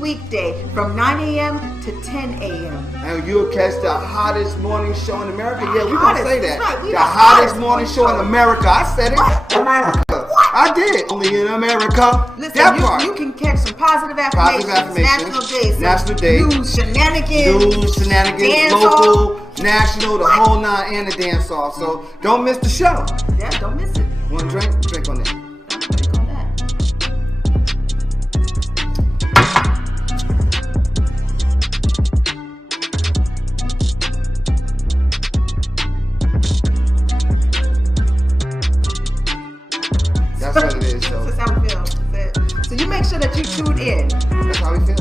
weekday from 9 a.m. to 10 a.m. And you'll catch the hottest morning show in America. Yeah, we're going to say that. Right, the hottest morning show in America. I said it. America. I did. Only in America. Listen, you can catch some positive affirmations. National Days. News, shenanigans. Dance local, national, the whole nine, and the dance off. So don't miss the show. Yeah, don't miss it. You want to drink? Drink on it. Drink on that. That's what it is, so. That's how we feel. So you make sure that you tune in. That's how we feel.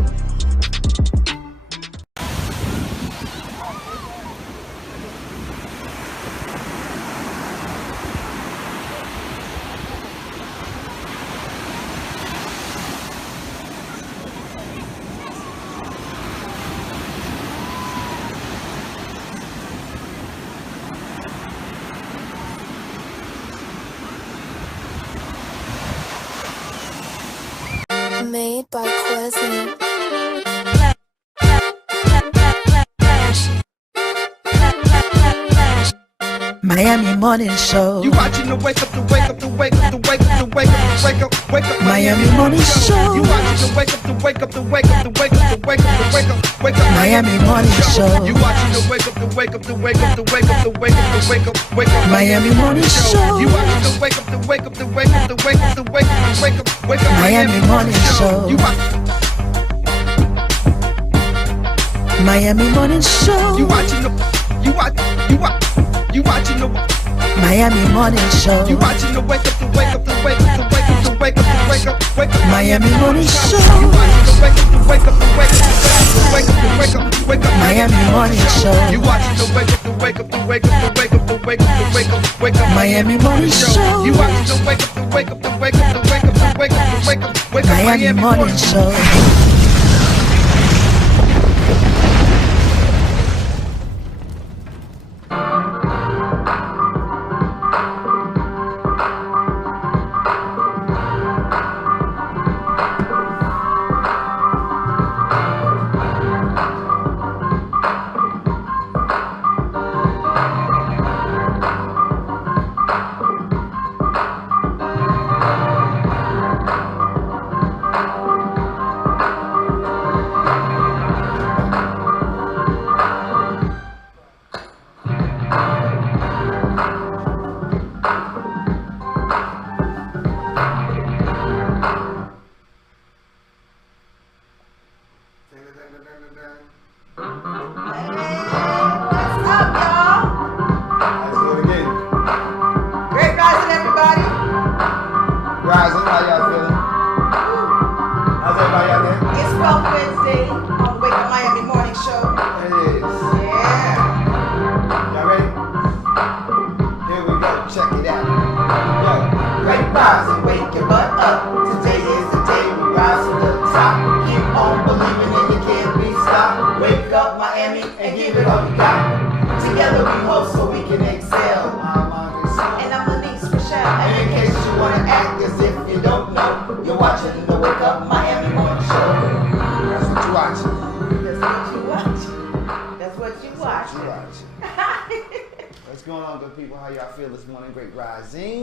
Made by Quizzy. Miami Morning Show. You watching the wake up, the wake up, the wake up, the wake up, the wake up, the wake up, wake up. Miami Morning Show. You watching the wake up, the wake up, the wake up, the wake up, the wake up, the wake up, wake up. Miami Morning Show. You watching the wake up, the wake up, the wake up, the wake up, the wake up, the wake up, wake up. Miami Morning Show. You watching the wake up, the wake up, the wake up, the wake up, the wake up, the wake up, wake up. Miami Morning Show. You Miami Morning Show. You watching the Miami Morning Show. You watching the wake up, the wake up, the wake up, the wake up, the wake up, the wake up, wake up. Miami Morning Show. You watching the wake up, the wake up, the wake up, the wake up, the wake up, wake up. Miami Morning Show. You watching the wake up, the wake up, the wake up, the wake up, the wake up, the wake up, wake up. Miami Morning Show. You watching the wake up, the wake up, the wake up, the wake up, the wake up, the wake up, wake up. Miami Morning Show.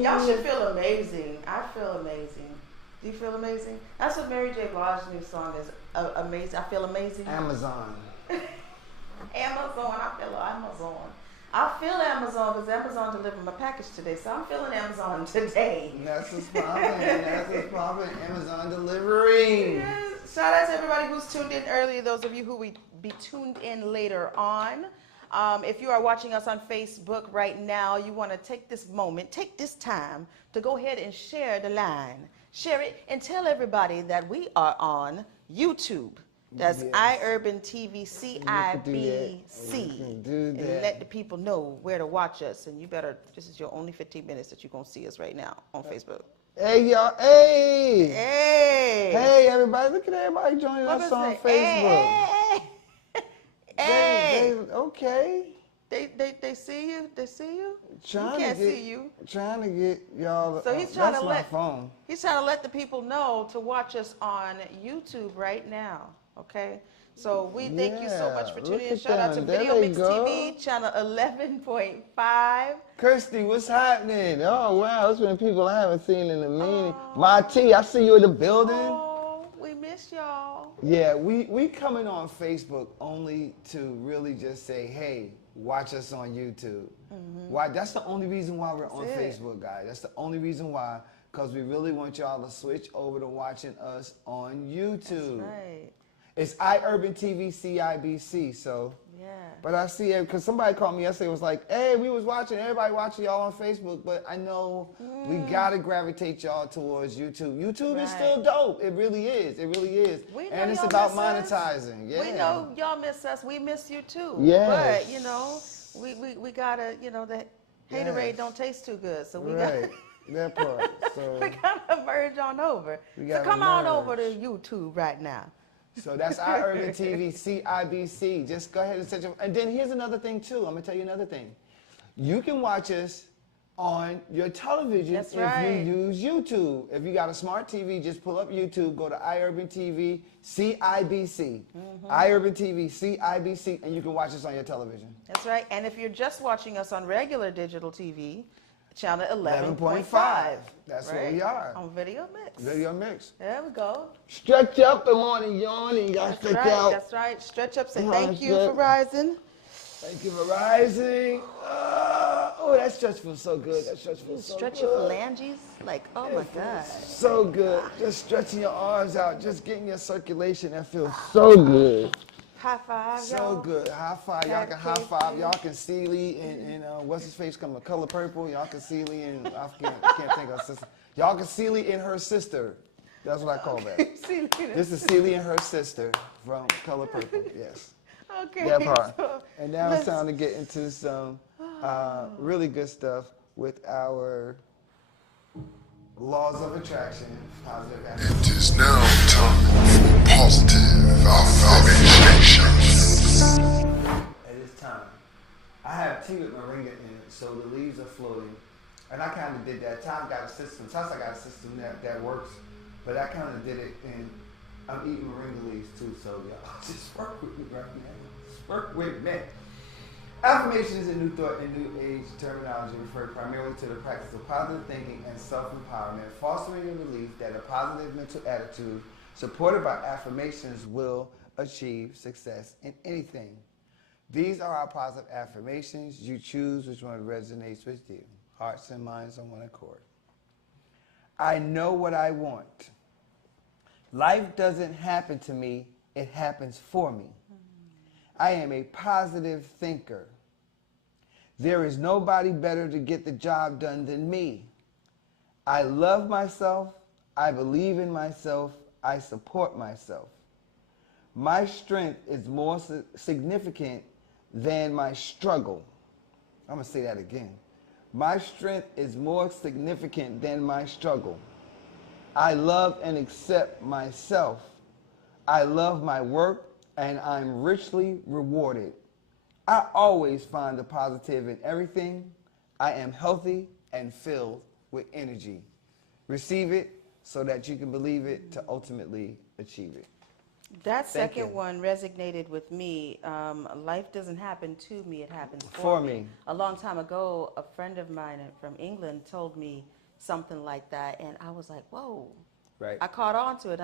Y'all should feel amazing. I feel amazing. Do you feel amazing? That's what Mary J. Blige's new song is. Amazing. I feel amazing. Amazon. Amazon. I feel Amazon. I feel Amazon because Amazon delivered my package today, so I'm feeling Amazon today. That's what's popping. That's what's popping. Amazon delivery. Yes. Shout out to everybody who's tuned in earlier. Those of you who will be tuned in later on. If you are watching us on Facebook right now, you want to take this moment, take this time to go ahead and share the line. Share it and tell everybody that we are on YouTube. That's EYEURBANTV CIBC. And let the people know where to watch us. And you better, this is your only 15 minutes that you're going to see us right now on Facebook. Hey, y'all. Hey. Hey. Hey, everybody. Look at everybody joining us on Facebook. Hey. Okay. They see you? They see you? See you. Trying to get y'all. So he's trying to let the people know to watch us on YouTube right now. Okay? So we thank you so much for Yeah, tuning in. look at Shout out to them. There Video they Mix go. TV, channel 11.5. Kirsty, what's happening? Oh, wow, there's been people I haven't seen in a minute. My T, I see you in the building. Oh, we miss y'all. Yeah, we coming on Facebook only to really just say, hey, watch us on YouTube. Why? That's the only reason why we're on Facebook, guys. That's the only reason why, because we really want y'all to switch over to watching us on YouTube. That's right. It's EYEURBANTV CIBC, so. Yeah. But I see it, because somebody called me yesterday, was like, hey, we was watching, everybody watching y'all on Facebook, but I know we gotta gravitate y'all towards YouTube. YouTube is still dope. It really is. It really is. And it's about monetizing. Yeah. We know y'all miss us. We miss you too. Yes. But, you know, we gotta, you know, the haterade don't taste too good. So we Right. That part. So we gotta merge on over. So gotta come on over to merge. YouTube right now. So that's EYEURBANTV CIBC. Just go ahead and search it. And then here's another thing too. I'm gonna tell you another thing. You can watch us on your television if you use YouTube. If you got a smart TV, just pull up YouTube, go to EYEURBANTV CIBC. EYEURBANTV CIBC, and you can watch us on your television. That's right. And if you're just watching us on regular digital TV, channel 11.5. That's where we are. On Video Mix. Video Mix. There we go. Stretch up and want to yawn and y'all stretch out. That's right. Stretch up. Say thank you for rising. Thank you for rising. Oh, that stretch feels so good. That stretch feels so good. Stretch your phalanges. Like, oh my God. So good. Just stretching your arms out, just getting your circulation. That feels so good. High five, So y'all. good. High five. Y'all can high five. Y'all can see Lee and what's his face come a color purple. Y'all can see Lee and I can't think of her sister. Y'all can see Lee and her sister. That's what I call that. This is Celie and her sister from Color Purple. Yes. Okay. That part. So And now it's time to get into some really good stuff with our laws of attraction, positive affirmation. It is now time for positive affirmations. It is time. I have tea with moringa in it, so the leaves are floating. And I kind of did that. Tom got a system. Tasa got a system that works, but I kind of did it, and I'm eating moringa leaves too, so y'all just work with me right now. Just work with me. Affirmation is a new thought and new age terminology referred primarily to the practice of positive thinking and self-empowerment, fostering the belief that a positive mental attitude supported by affirmations will achieve success in anything. These are our positive affirmations. You choose which one resonates with you. Hearts and minds on one accord. I know what I want. Life doesn't happen to me, it happens for me. I am a positive thinker. There is nobody better to get the job done than me. I love myself, I believe in myself, I support myself. My strength is more significant than my struggle. I'm going to say that again. My strength is more significant than my struggle. I love and accept myself. I love my work and I'm richly rewarded. I always find the positive in everything. I am healthy and filled with energy. Receive it so that you can believe it to ultimately achieve it. That second one resonated with me. Life doesn't happen to me, it happens for me. A long time ago, a friend of mine from England told me something like that, and I was like, whoa. Right. I caught on to it.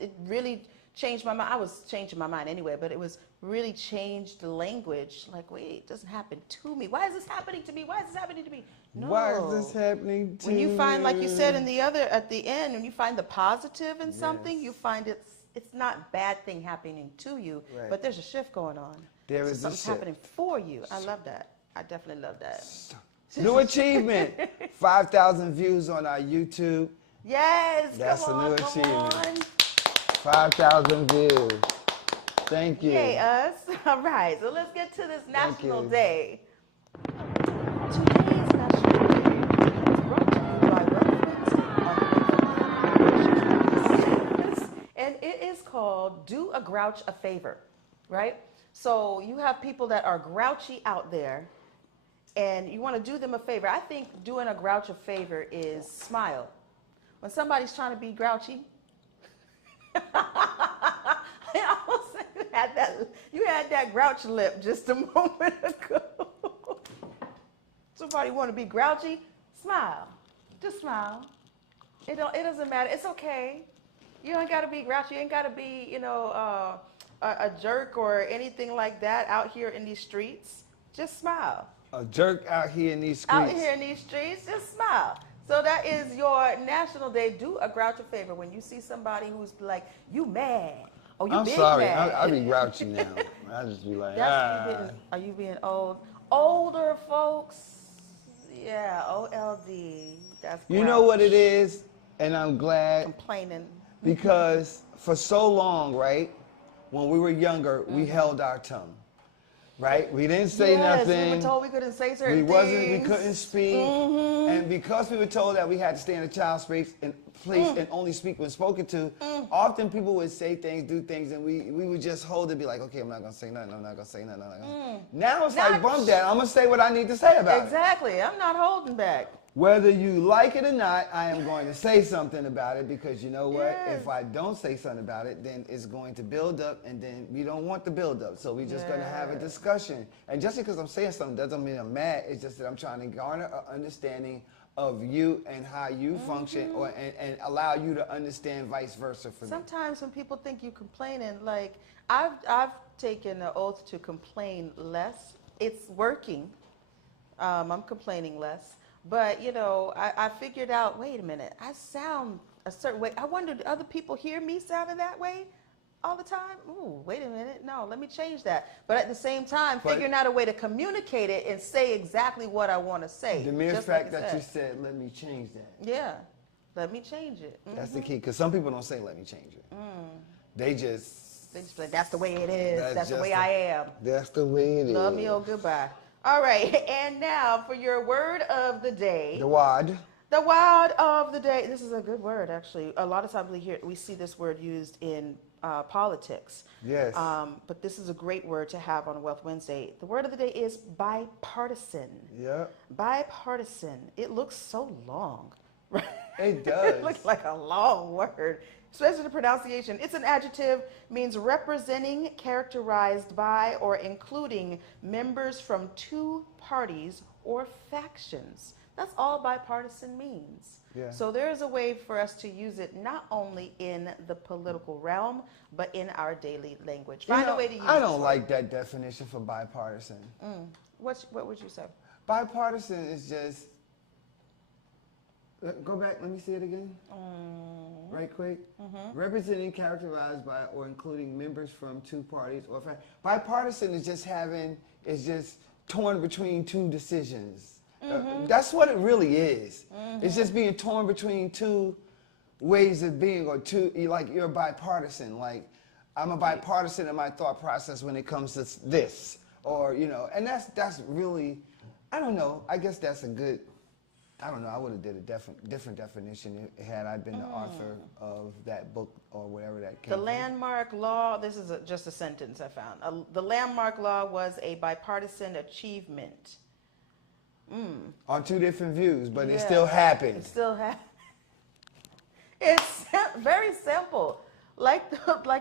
It really changed my mind. I was changing my mind anyway, but it was really changed the language. Like, wait, it doesn't happen to me. Why is this happening to me? Why is this happening to me? No. Why is this happening to me? When you find, like you said at the end, when you find the positive in something, you find it's not bad thing happening to you, but there's a shift going on. There is something's a shift happening for you. I love that. I definitely love that. New achievement. 5,000 views on our YouTube. Yes, That's come a on, new come achievement. on. 5,000 views. Thank you. Yay, us. All right, so let's get to this National you. Day. Today's National Day is brought to you by Reverend and it is called Do a Grouch a Favor, right? So you have people that are grouchy out there, and you want to do them a favor. I think doing a grouch a favor is smile. When somebody's trying to be grouchy, You had that grouch lip just a moment ago. Somebody want to be grouchy? Smile. Just smile. It doesn't matter. It's okay. You ain't got to be grouchy. You ain't got to be, a jerk or anything like that out here in these streets. Just smile. A jerk out here in these streets. Out here in these streets, just smile. So that is your National Day. Do a grouch a favor when you see somebody who's like, you mad. Oh, you I'm big sorry. mad. I be grouchy now. I just be like, Are you being old? Older folks, yeah, OLD. That's You know what it grouch. is? And I'm glad Complaining. because for so long, right, when we were younger, we held our tongue. Right? We didn't say yes, nothing. we were told we couldn't say certain We things. couldn't speak. And because we were told that we had to stay in a child's place and only speak when spoken to, often people would say things, do things, and we would just hold it and be like, okay, I'm not going to say nothing, I'm not going to say nothing, I'm not going to Now it's like, bump that, I'm going to say what I need to say about it. Exactly. I'm not holding back. Whether you like it or not, I am going to say something about it because you know what? Yes. If I don't say something about it, then it's going to build up and then we don't want the build up. So we're just going to have a discussion. And just because I'm saying something doesn't mean I'm mad. It's just that I'm trying to garner an understanding of you and how you function and allow you to understand vice versa for me. Sometimes when people think you complaining, like I've taken an oath to complain less. It's working. I'm complaining less. But, I figured out, wait a minute, I sound a certain way. I wonder, do other people hear me sounding that way all the time? Ooh, wait a minute. No, let me change that. But at the same time, figuring out a way to communicate it and say exactly what I want to say. The mere just fact like that you said, let me change that. Yeah, let me change it. That's the key. Because some people don't say, let me change it. They just They just be like, that's the way it is. That's the just way I am. That's the way it is. Love me or goodbye. All right, and now for your word of the day. The wad. The word of the day. This is a good word, actually. A lot of times we see this word used in politics. Yes. But this is a great word to have on Wealth Wednesday. The word of the day is bipartisan. Yep. Bipartisan. It looks so long, right? It does. It looks like a long word, especially the pronunciation. It's an adjective, means representing, characterized by, or including members from two parties or factions. That's all bipartisan means. Yeah. So there is a way for us to use it not only in the political realm, but in our daily language. Find a way to use it. I don't like that definition for bipartisan. What would you say? Bipartisan is just. Go back, let me see it again. Right quick. Representing, characterized by, or including members from two parties or bipartisan is just torn between two decisions. That's what it really is. It's just being torn between two ways of being, or two, like you're bipartisan. Like I'm a bipartisan in my thought process when it comes to this, or and that's really, I don't know. I guess that's a good. I don't know. I would have did a different definition had I been the author of that book or whatever that came The from. landmark law, this is just a sentence I found. The landmark law was a bipartisan achievement. On two different views, but it Yeah. still happened. It still happened. It's very simple, like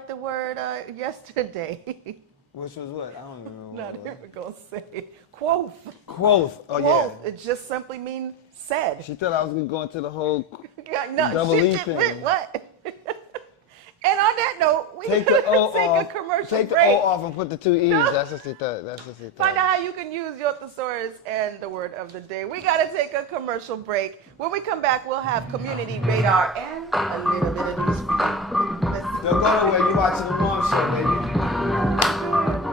the word yesterday. Which was what? I don't even remember. Not what it even gonna say quoth. was. Quoth. Oh Quoth. yeah. It just simply means said. She thought I was gonna go into the whole No, double she E did thing. what? And on that note, we Take gotta the O take off. a commercial Take the break. O off and put the two E's. That's what she thought. That's what she thought. Find out how you can use your thesaurus and the word of the day. We got to take a commercial break. When we come back, we'll have community radar and a little bit of news for you. Let's Don't go nowhere. You watching the Mom Show, baby.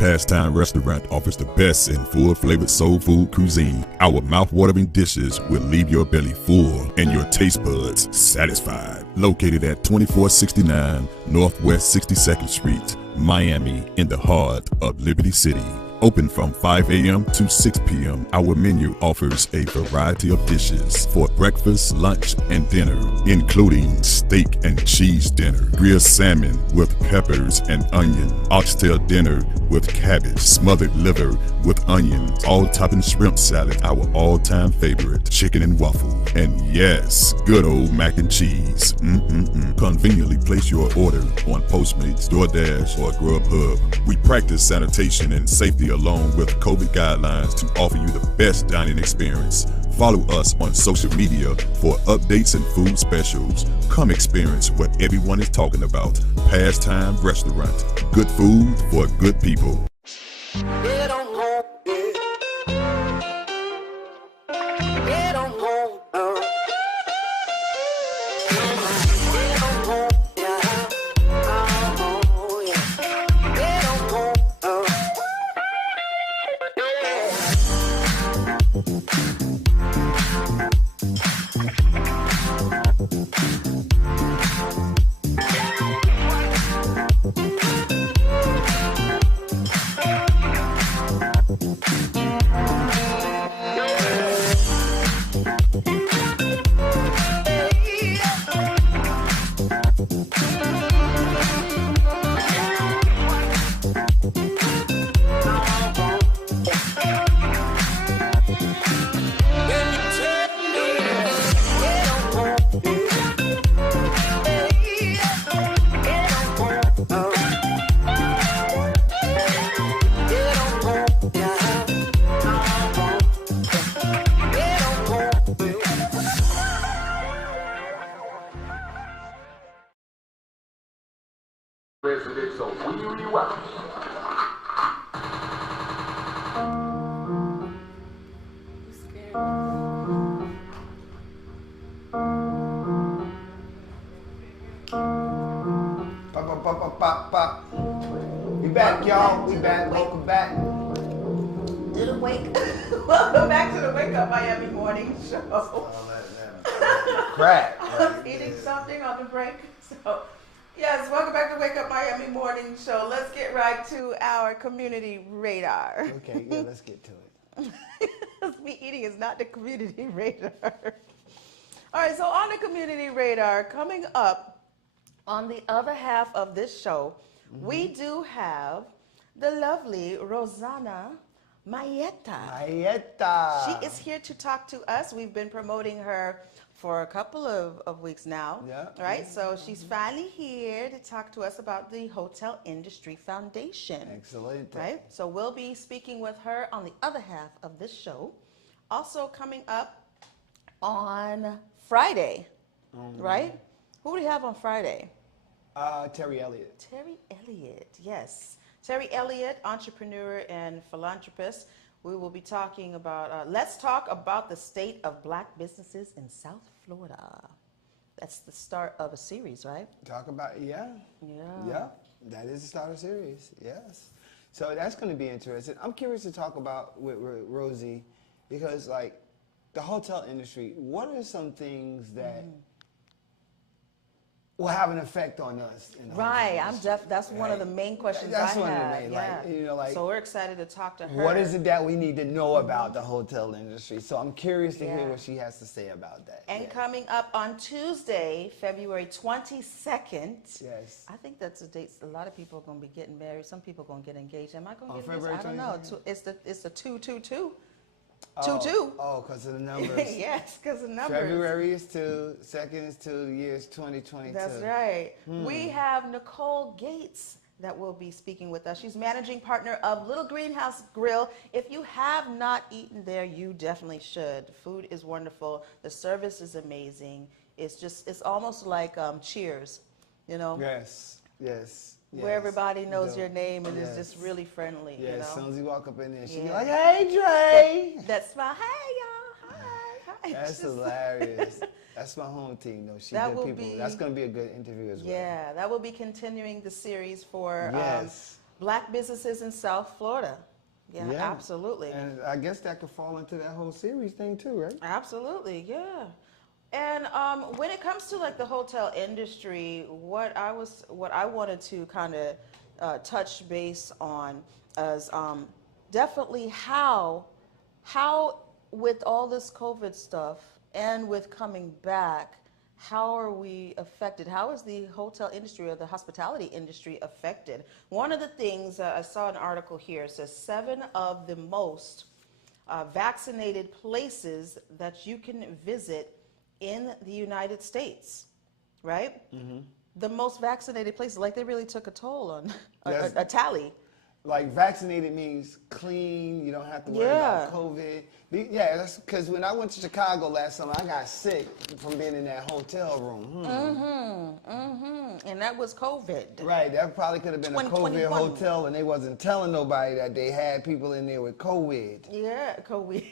Pastime Restaurant offers the best in full-flavored soul food cuisine. Our mouth-watering dishes will leave your belly full and your taste buds satisfied. Located at 2469 Northwest 62nd Street, Miami, in the heart of Liberty City. Open from 5 a.m. to 6 p.m. Our menu offers a variety of dishes for breakfast, lunch, and dinner, including steak and cheese dinner, grilled salmon with peppers and onion, oxtail dinner with cabbage, smothered liver with onion, all-topping shrimp salad, our all-time favorite, chicken and waffle, and yes, good old mac and cheese. Conveniently place your order on Postmates, DoorDash, or Grubhub. We practice sanitation and safety along with COVID guidelines to offer you the best dining experience. Follow us on social media for updates and food specials. Come experience what everyone is talking about. Pastime Restaurant. Good food for good people. We back, y'all. We back. Welcome back. To the wake. Welcome back to the Wake Up Miami Morning Show. Crack. I was eating something on the break. So, yes, welcome back to Wake Up Miami Morning Show. Let's get right to our community radar. Okay, yeah, let's get to it. Me eating is not the community radar. All right, so on the community radar, coming up on the other half of this show, we do have the lovely Rosanna Mayetta. She is here to talk to us. We've been promoting her for a couple of weeks now. Yeah. Right? So she's finally here to talk to us about the Hotel Industry Foundation. Excellent. Right? So we'll be speaking with her on the other half of this show. Also coming up on Friday, right? Who do we have on Friday? Terry Elliott. Terry Elliott, yes. Terry Elliott, entrepreneur and philanthropist. We will be talking about, let's talk about the state of black businesses in South Florida. That's the start of a series, right? Talk about, yeah. Yeah. That is the start of a series, yes. So that's going to be interesting. I'm curious to talk about with Rosie because, like, the hotel industry, what are some things that will have an effect on us? In the Right, hotel that's one of the main questions That's I one have. of the main, like, so we're excited to talk to her. What is it that we need to know about the hotel industry? So I'm curious to hear Yeah. what she has to say about that. And coming up on Tuesday, February 22nd. Yes. I think that's the date. A lot of people are going to be getting married. Some people are going to get engaged. Am I going to get February engaged? I don't know. 22nd? It's the 222. Oh, because of the numbers. Yes, because of numbers. February is 2, 2nd is 2, the year is 2022. That's right. We have Nicole Gates that will be speaking with us. She's managing partner of Little Greenhouse Grill. If you have not eaten there, you definitely should. The food is wonderful. The service is amazing. It's almost like Cheers, you know? Yes. Where everybody knows your name and is just really friendly. Yeah, you know? as soon as you walk up in there, she's Yeah. like, "Hey, Dre." That's my, hey, y'all. Hi. That's hilarious. That's my home team, though. She's good people. That's going to be a good interview as well. Yeah, that will be continuing the series for Yes. Black businesses in South Florida. Yeah, absolutely. And I guess that could fall into that whole series thing too, right? Absolutely, yeah. And when it comes to like the hotel industry, what I wanted to kind of touch base on is definitely how with all this COVID stuff and with coming back, how are we affected? How is the hotel industry or the hospitality industry affected? One of the things, I saw an article here, it says 7 of the most vaccinated places that you can visit in the United States, right? Mm-hmm. The most vaccinated places, like they really took a toll on a tally. Like vaccinated means clean, you don't have to worry about COVID. Yeah, that's because when I went to Chicago last summer, I got sick from being in that hotel room. And that was COVID. Right, that probably could have been a COVID hotel and they wasn't telling nobody that they had people in there with COVID. Yeah, COVID.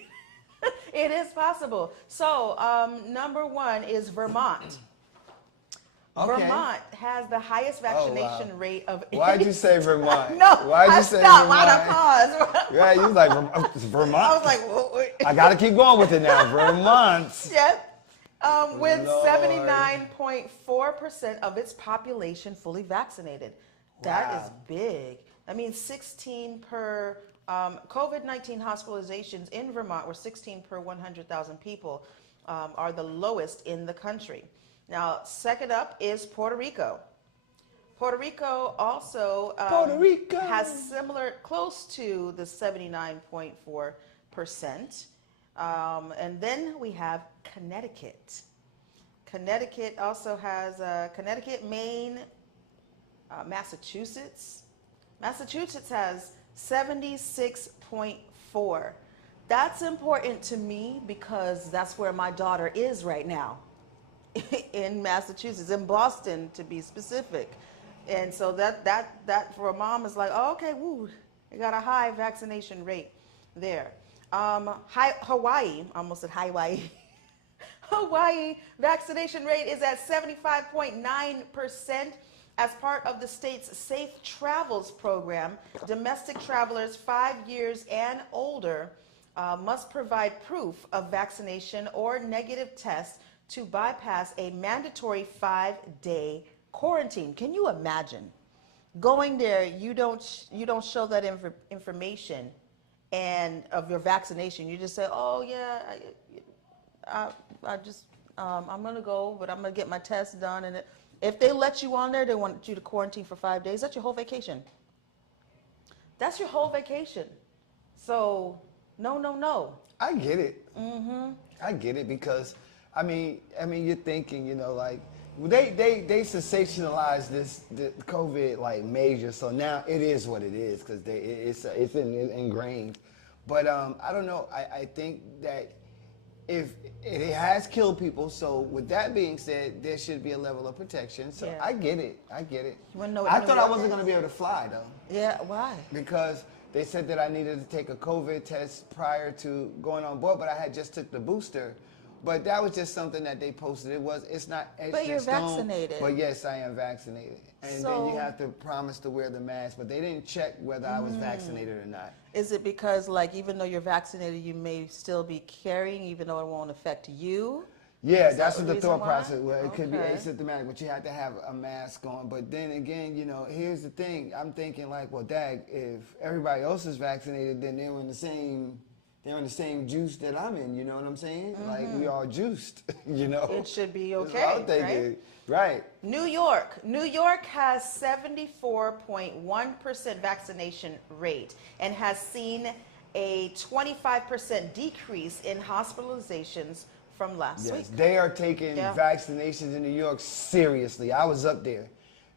It is possible. So, number 1 is Vermont. Okay. Vermont has the highest vaccination rate of any. Why'd you say Vermont? No, Why'd you say stopped. Vermont? Why'd I pause? Yeah, you was like, Vermont? I was like, wait. I got to keep going with it now. Vermont. Yes. With 79.4% of its population fully vaccinated. That is big. I mean, 16 per, COVID-19 hospitalizations in Vermont were 16 per 100,000 people, are the lowest in the country. Now, second up is Puerto Rico. Puerto Rico also has similar, close to the 79.4%. And then we have Connecticut. Connecticut also has Connecticut, Maine, Massachusetts. Massachusetts has 76.4. That's important to me because that's where my daughter is right now. In Massachusetts, in Boston to be specific. And so that for a mom is like, oh, okay, woo, you got a high vaccination rate there. Hawaii, almost at Hawaii. Hawaii vaccination rate is at 75.9%. As part of the state's Safe Travels program, domestic travelers 5 years and older must provide proof of vaccination or negative test to bypass a mandatory 5-day quarantine. Can you imagine going there? You don't show that information and of your vaccination. You just say, oh yeah, I'm gonna go, but I'm gonna get my test done. And if they let you on there, they want you to quarantine for 5 days. That's your whole vacation. That's your whole vacation. So no. I get it. I get it because. I mean, you're thinking, you know, like they sensationalized the COVID like major, so now it is what it is because it's ingrained. But I don't know. I think that if it has killed people, so with that being said, there should be a level of protection. So yeah. I get it. I thought I wasn't going to be able to fly though. Yeah, why? Because they said that I needed to take a COVID test prior to going on board, but I had just took the booster. But that was just something that they posted. It's not. But you're vaccinated. But yes, I am vaccinated. And then you have to promise to wear the mask. But they didn't check whether I was vaccinated or not. Is it because, like, even though you're vaccinated, you may still be carrying, even though it won't affect you? Yeah, that's what the thought process was. It could be asymptomatic, but you have to have a mask on. But then again, you know, here's the thing. I'm thinking like, well, dag, if everybody else is vaccinated, then they're in the same juice that I'm in, you know what I'm saying? Like, we all juiced, you know? It should be okay, that's what I'm thinking. Right? New York has 74.1% vaccination rate and has seen a 25% decrease in hospitalizations from last week. They are taking vaccinations in New York seriously. I was up there.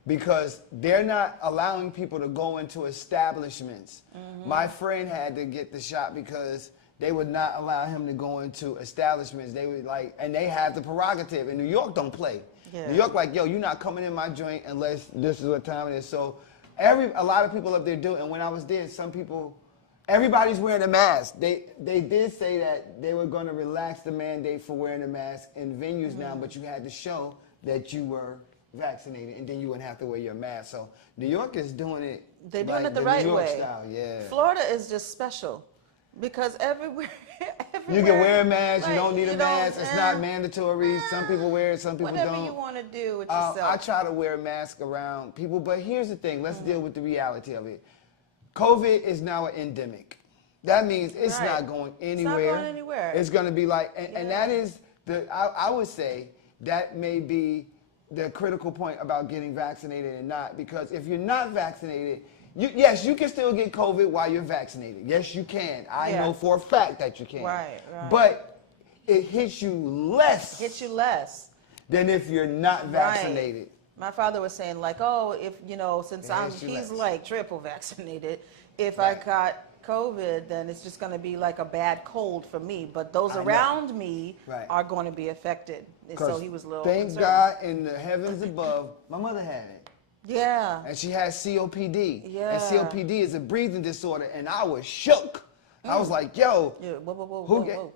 Because they're not allowing people to go into establishments. My friend had to get the shot because they would not allow him to go into establishments. They would and they have the prerogative. And New York don't play. Yeah. New York like, yo, you're not coming in my joint unless this is what time it is. So a lot of people up there do it. And when I was there, everybody's wearing a mask. They did say that they were going to relax the mandate for wearing a mask in venues now, but you had to show that you were vaccinated, and then you wouldn't have to wear your mask. So New York is doing it. They're doing like it the New right York way. Style, yeah. Florida is just special because everywhere, You can wear a mask. You like, don't need a you mask. don't- It's not mandatory. Some people wear it. Some people whatever don't. you want to do with I yourself. try to wear a mask around people, but here's the thing. Let's deal with the reality of it. COVID is now an endemic. That means it's Right. not going anywhere. It's not going anywhere. It's going to be like, and that is I would say that may be the critical point about getting vaccinated and not, because if you're not vaccinated, yes, you can still get COVID while you're vaccinated. Yes, you can. I know for a fact that you can. Right. But it hits you less. Than if you're not vaccinated. Right. My father was saying like, oh, if since he's like triple vaccinated, if I got COVID, then it's just going to be like a bad cold for me. But those around me are going to be affected. So he was a little thank concerned. God in the heavens above, my mother had it. Yeah. And she has COPD. Yeah. And COPD is a breathing disorder, and I was shook. I was like, yo,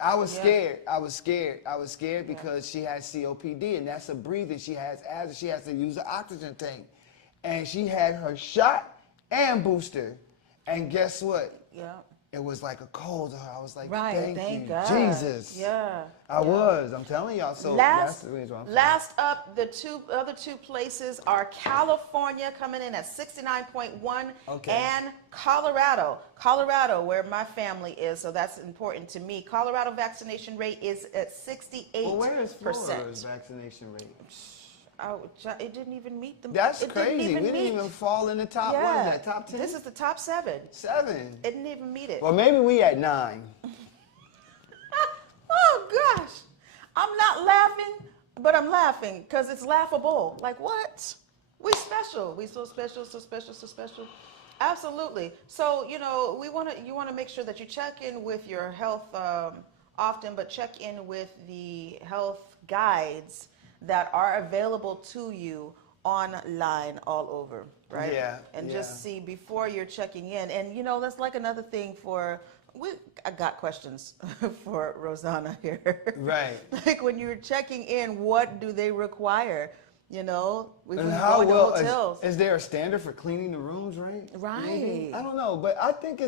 I was scared. I was scared because she has COPD, and that's a breathing. She has asthma. She has to use an oxygen tank. And she had her shot and booster. And guess what? Yeah. It was like a cold to her. I was like, Thank you, God. Jesus. Yeah. I'm telling y'all. So that's the reason why I'm saying. Last up, the other two places are California coming in at 69.1 and Colorado. Colorado, where my family is, so that's important to me. Colorado vaccination rate is at 68%. Well, where is Florida's vaccination rate? It didn't even meet them. That's crazy. We didn't even fall in the top, what is that, top 10? This is the top 7. 7? It didn't even meet it. Well, maybe we at 9. Oh, gosh. I'm not laughing, but I'm laughing because it's laughable. Like, what? We special. We so special, so special, so special. Absolutely. So, you want to make sure that you check in with your health often, but check in with the health guides that are available to you online all over, right? Yeah. And just see before you're checking in. And, that's like another thing I got questions for Rosanna here. Right. Like when you're checking in, what do they require? And how well hotels. Is there a standard for cleaning the rooms, right? Right. Maybe? I don't know, but I think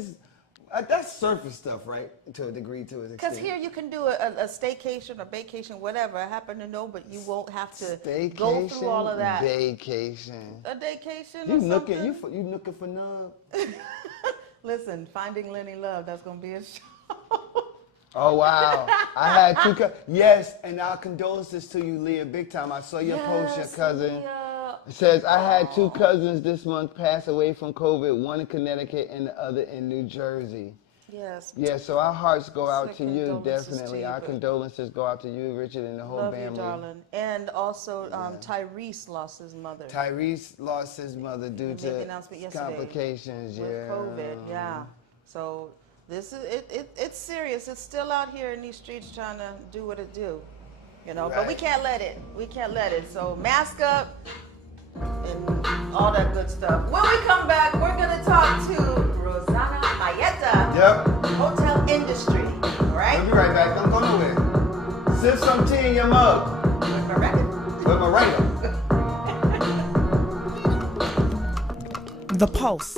that's surface stuff, right? To a degree, to an extent. Because here you can do a staycation or vacation, whatever. I happen to know, but you won't have to go through all of that. Vacation. A vacation You or something? you looking for nub? Listen, Finding Lenny Love, that's going to be a show. Oh, wow. I had 2 Yes, and our condolences to you, Leah, big time. I saw your post, your cousin. Leah. It says, I had 2 cousins this month pass away from COVID, one in Connecticut and the other in New Jersey. Yes. Yeah, so our hearts go out to you, condolences definitely. to you, Our condolences go out to you, Richard, and the whole Love family. you, darling. And also, Tyrese lost his mother. Tyrese lost his mother due Made the to announcement yesterday complications, with COVID, yeah. So this is it's serious. It's still out here in these streets trying to do what it do, But we can't let it. So mask up and all that good stuff. When we come back, we're gonna talk to Rosanna Mayetta. Yep. Hotel industry. All right. We'll be right back. Don't go nowhere. Sip some tea in your mug. With my record. With my writer. The pulse,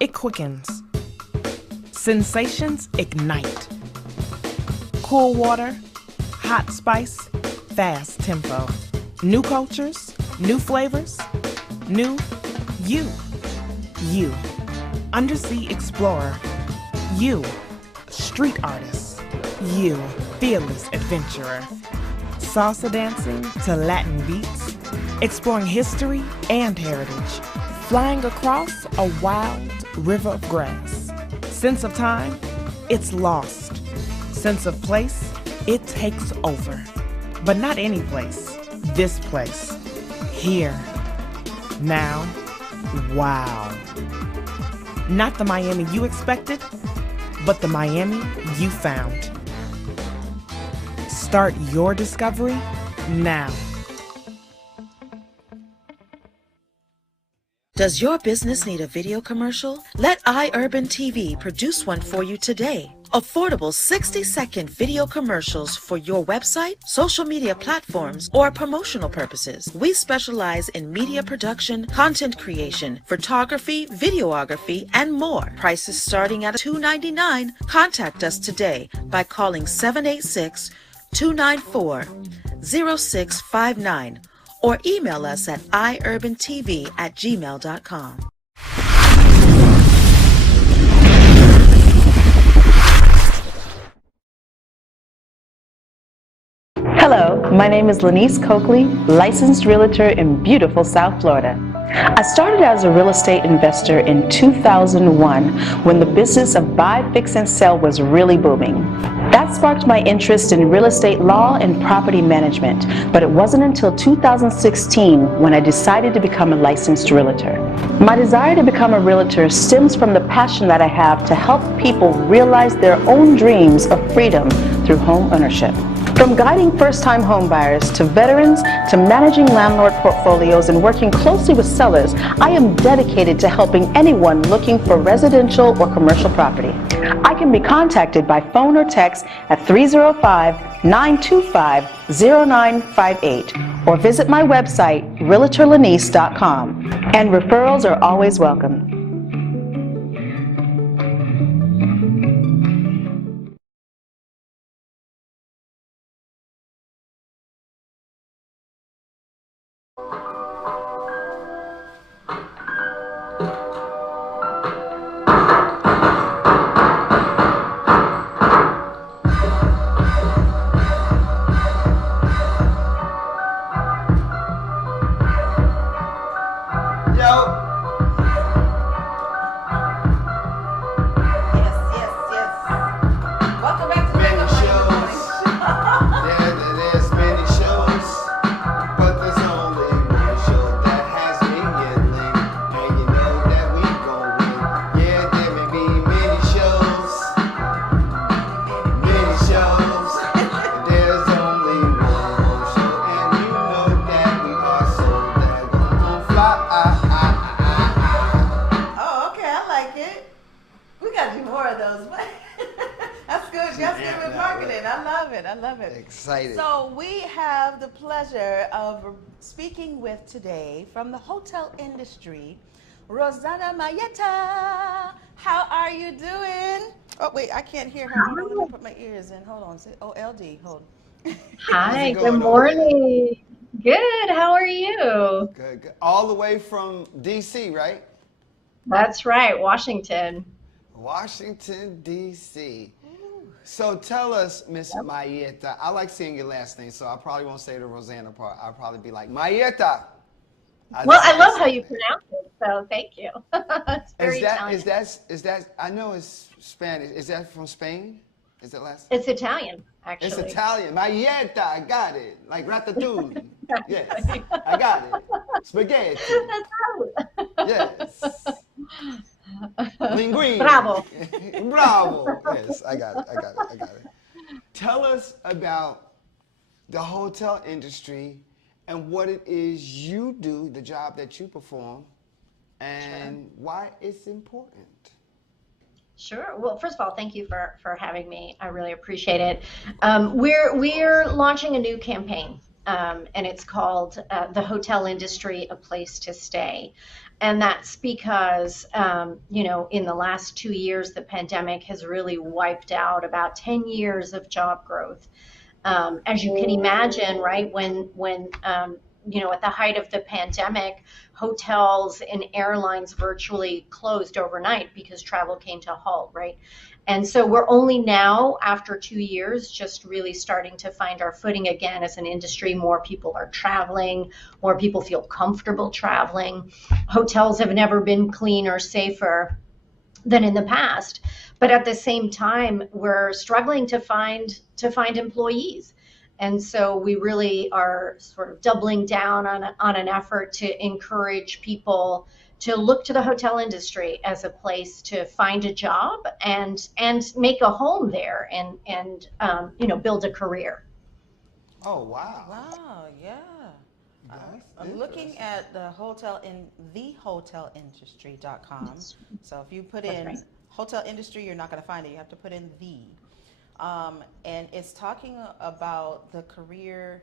it quickens. Sensations ignite. Cool water, hot spice, fast tempo. New cultures, new flavors, new you. You, undersea explorer. You, street artist. You, fearless adventurer. Salsa dancing to Latin beats, exploring history and heritage, flying across a wild river of grass. Sense of time, it's lost. Sense of place, it takes over. But not any place, this place. Here. Now. Wow. Not the Miami you expected, but the Miami you found. Start your discovery now. Does your business need a video commercial? Let EYEURBANTV produce one for you today. Affordable 60-second video commercials for your website, social media platforms, or promotional purposes. We specialize in media production, content creation, photography, videography, and more. Prices starting at $2.99. Contact us today by calling 786-294-0659 or email us at EYEURBANTV@gmail.com. Hello, my name is Lanice Coakley, licensed realtor in beautiful South Florida. I started as a real estate investor in 2001 when the business of buy, fix, and sell was really booming. That sparked my interest in real estate law and property management, but it wasn't until 2016 when I decided to become a licensed realtor. My desire to become a realtor stems from the passion that I have to help people realize their own dreams of freedom through home ownership. From guiding first-time home buyers to veterans to managing landlord portfolios and working closely with sellers, I am dedicated to helping anyone looking for residential or commercial property. I can be contacted by phone or text at 305-925-0958 or visit my website, realtorlanice.com, and referrals are always welcome. Excited. So we have the pleasure of speaking with today from the hotel industry, Rosanna Mayetta. How are you doing? Oh wait, I can't hear her. Hold on, let me put my ears in. Hold on. Oh, LD, hold on. Hi, good morning. Good, how are you? Good, good. All the way from DC, right? That's right, Washington. Washington, DC. So tell us, Miss Mayetta. I like saying your last name, so I probably won't say the Rosanna part. I'll probably be like, Mayetta. Well, I love how you pronounce it, so thank you. It's very Italian. Is that, I know it's Spanish. Is that from Spain? Is it last? It's Italian, actually. It's Italian. Mayetta, I got it. Like ratatouille. Yes, I got it. Spaghetti. That's right. Yes. Linguine. Bravo. Bravo. Yes, I got it. Tell us about the hotel industry and what it is you do, the job that you perform, and why it's important. Sure. Well, first of all, thank you for having me. I really appreciate it. We're launching a new campaign, and it's called The Hotel Industry, A Place to Stay. And that's because, you know, in the last 2 years, the pandemic has really wiped out about 10 years of job growth. As you can imagine, right, when you know, at the height of the pandemic, hotels and airlines virtually closed overnight because travel came to a halt, right? And so we're only now, after 2 years, just really starting to find our footing again as an industry. More people are traveling, more people feel comfortable traveling. Hotels have never been cleaner, safer than in the past. But at the same time, we're struggling to find employees. And so we really are sort of doubling down on an effort to encourage people to look to the hotel industry as a place to find a job and make a home there and you know, build a career. Oh, wow. Wow, yeah. I'm looking at the hotel in thehotelindustry.com. So if you put in hotel industry, you're not going to find it. You have to put in the. And it's talking about the career.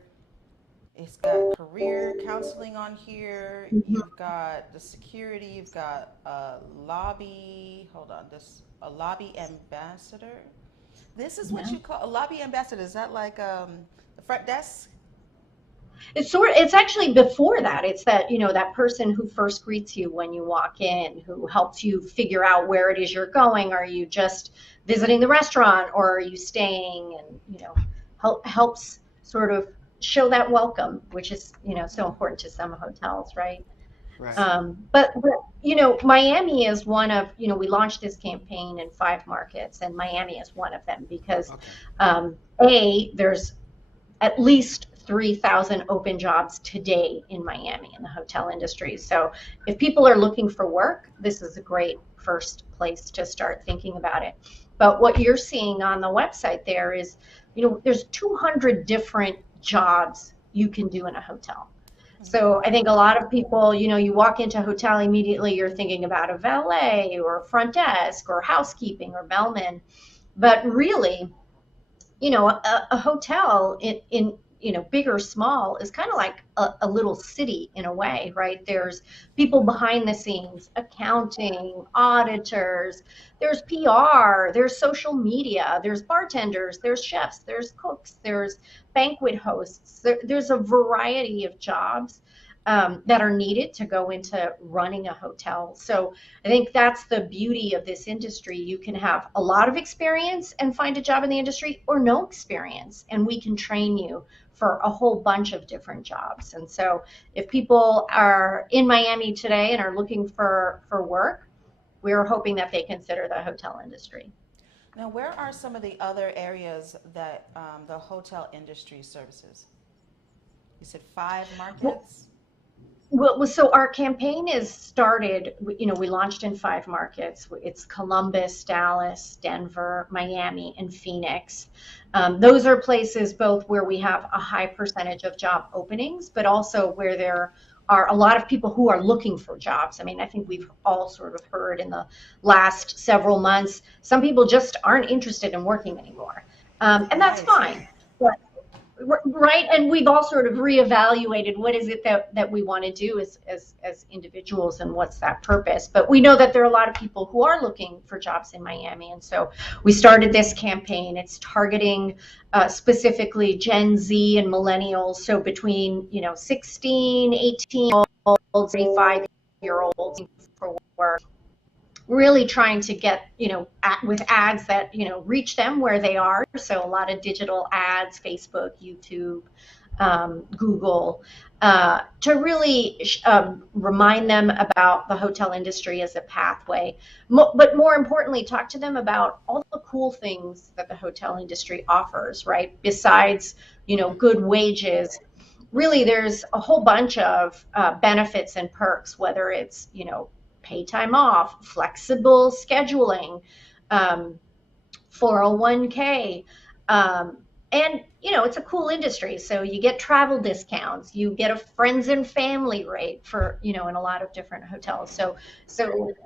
It's got career counseling on here. You've got the security. You've got a lobby. Hold on, a lobby ambassador. This is what you call a lobby ambassador. Is that like the front desk? It's actually before that. It's that, that person who first greets you when you walk in, who helps you figure out where it is you're going. Are you just visiting the restaurant, or are you staying? And, helps sort of show that welcome, which is, so important to some hotels, right? Right. But Miami is one of, we launched this campaign in 5 markets, and Miami is one of them because, there's at least 3,000 open jobs today in Miami in the hotel industry. So if people are looking for work, this is a great first place to start thinking about it. But what you're seeing on the website there is, there's 200 different jobs you can do in a hotel. So I think a lot of people, you walk into a hotel, immediately you're thinking about a valet or a front desk or housekeeping or bellman. But really, a hotel in big or small is kind of like a little city in a way, right? There's people behind the scenes, accounting, auditors, there's PR, there's social media, there's bartenders, there's chefs, there's cooks, there's banquet hosts. There's a variety of jobs that are needed to go into running a hotel. So I think that's the beauty of this industry. You can have a lot of experience and find a job in the industry, or no experience, and we can train you for a whole bunch of different jobs. And so if people are in Miami today and are looking for work, we're hoping that they consider the hotel industry. Now, where are some of the other areas that the hotel industry services? You said 5 markets? Well, so our campaign is started, we launched in 5 markets. It's Columbus, Dallas, Denver, Miami, and Phoenix. Those are places both where we have a high percentage of job openings, but also where there are a lot of people who are looking for jobs. I mean, I think we've all sort of heard in the last several months, some people just aren't interested in working anymore. And that's fine. But right, and we've all sort of reevaluated what is it that we want to do as individuals, and what's that purpose. But we know that there are a lot of people who are looking for jobs in Miami, and so we started this campaign. It's targeting specifically Gen Z and millennials, so between 16, 18-year-olds, 35-year-olds for work. Really trying to get, with ads that, reach them where they are. So a lot of digital ads, Facebook, YouTube, Google, to really remind them about the hotel industry as a pathway. But more importantly, talk to them about all the cool things that the hotel industry offers, right? Besides, good wages. Really, there's a whole bunch of benefits and perks, whether it's, pay time off, flexible scheduling, 401k, and it's a cool industry. So you get travel discounts, you get a friends and family rate for in a lot of different hotels. So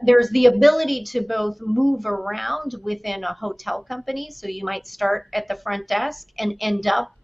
there's the ability to both move around within a hotel company. So you might start at the front desk and end up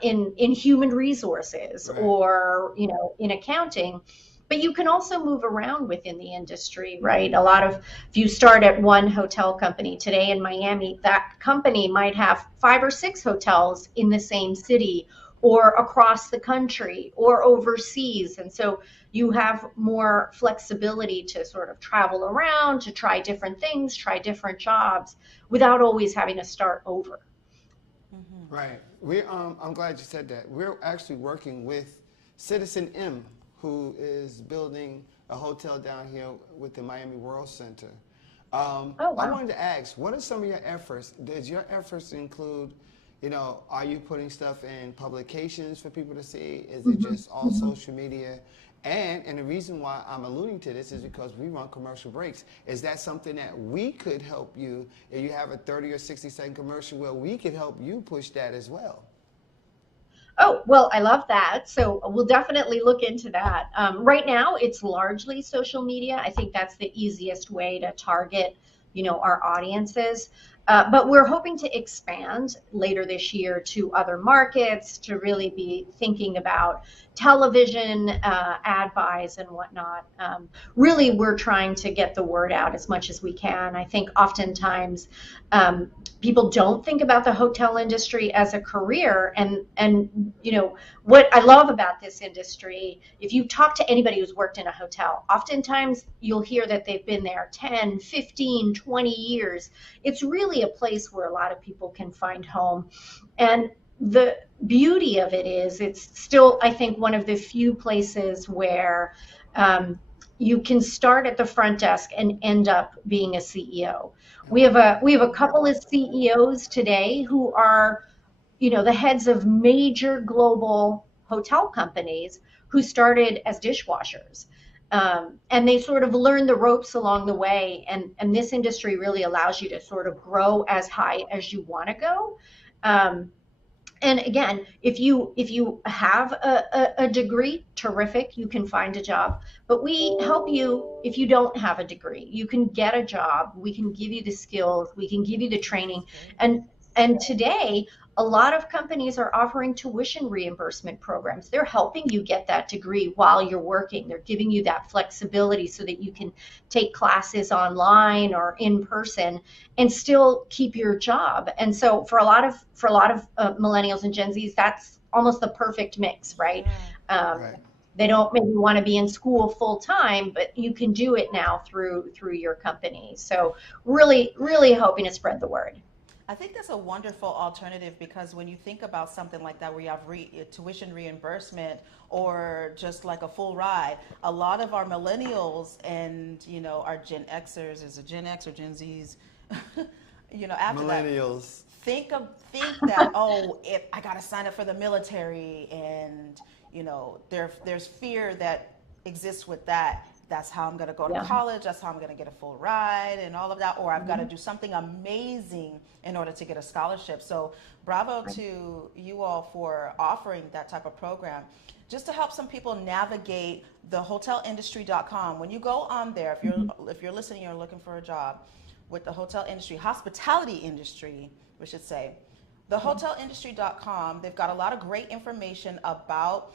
in human resources, right, or in accounting. But you can also move around within the industry, right? If you start at one hotel company today in Miami, that company might have 5 or 6 hotels in the same city, or across the country, or overseas. And so you have more flexibility to sort of travel around, to try different things, try different jobs, without always having to start over. Mm-hmm. Right. I'm glad you said that. We're actually working with Citizen M, who is building a hotel down here with the Miami World Center. Wow. I wanted to ask, what are some of your efforts? Does your efforts include, are you putting stuff in publications for people to see? Is it just all social media? And the reason why I'm alluding to this is because we run commercial breaks. Is that something that we could help you, if you have a 30 or 60-second commercial, where we could help you push that as well? Oh, well, I love that. So we'll definitely look into that. Right now, it's largely social media. I think that's the easiest way to target our audiences. But we're hoping to expand later this year to other markets, to really be thinking about television, ad buys and whatnot. Really, we're trying to get the word out as much as we can. I think oftentimes people don't think about the hotel industry as a career. And what I love about this industry, if you talk to anybody who's worked in a hotel, oftentimes you'll hear that they've been there 10, 15, 20 years. It's really a place where a lot of people can find home. And the beauty of it is it's still, I think, one of the few places where you can start at the front desk and end up being a CEO. We have a couple of CEOs today who are, the heads of major global hotel companies who started as dishwashers. And they sort of learn the ropes along the way. And this industry really allows you to sort of grow as high as you want to go. And again, if you have a degree, terrific, you can find a job. But we help you if you don't have a degree. You can get a job. We can give you the skills. We can give you the training. And today, a lot of companies are offering tuition reimbursement programs. They're helping you get that degree while you're working. They're giving you that flexibility so that you can take classes online or in person and still keep your job. And so for a lot of millennials and Gen Zs, that's almost the perfect mix, right? Right. They don't maybe want to be in school full time, but you can do it now through your company. So really, really hoping to spread the word. I think that's a wonderful alternative, because when you think about something like that where you have tuition reimbursement or just like a full ride, a lot of our millennials and our Gen Xers, is it Gen X or Gen Zs? After Millennials. that, think that if I got to sign up for the military, and there's fear that exists with that. That's how I'm going to go to college. That's how I'm going to get a full ride and all of that. Or I've got to do something amazing in order to get a scholarship. So bravo to you all for offering that type of program. Just to help some people navigate the hotelindustry.com. When you go on there, if you're listening, you're looking for a job with the hotel industry, hospitality industry, we should say, the hotelindustry.com, they've got a lot of great information about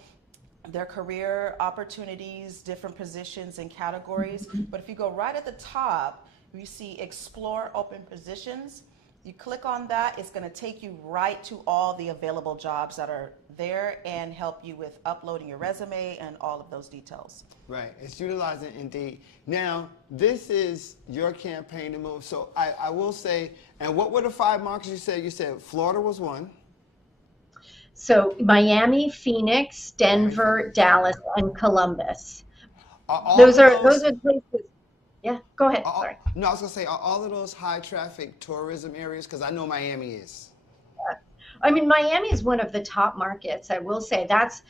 their career opportunities, different positions and categories. But if you go right at the top, you see explore open positions. You click on that, it's going to take you right to all the available jobs that are there and help you with uploading your resume and all of those details. Right, it's utilizing Indeed. Now, this is your campaign to move. So I will say, and what were the 5 markets you said? You said Florida was one. So Miami, Phoenix, Denver, Dallas, and Columbus. Those are places. Yeah, go ahead. Sorry. No, I was gonna say, are all of those high traffic tourism areas? Because I know Miami is. I mean, Miami is one of the top markets. I will say that's,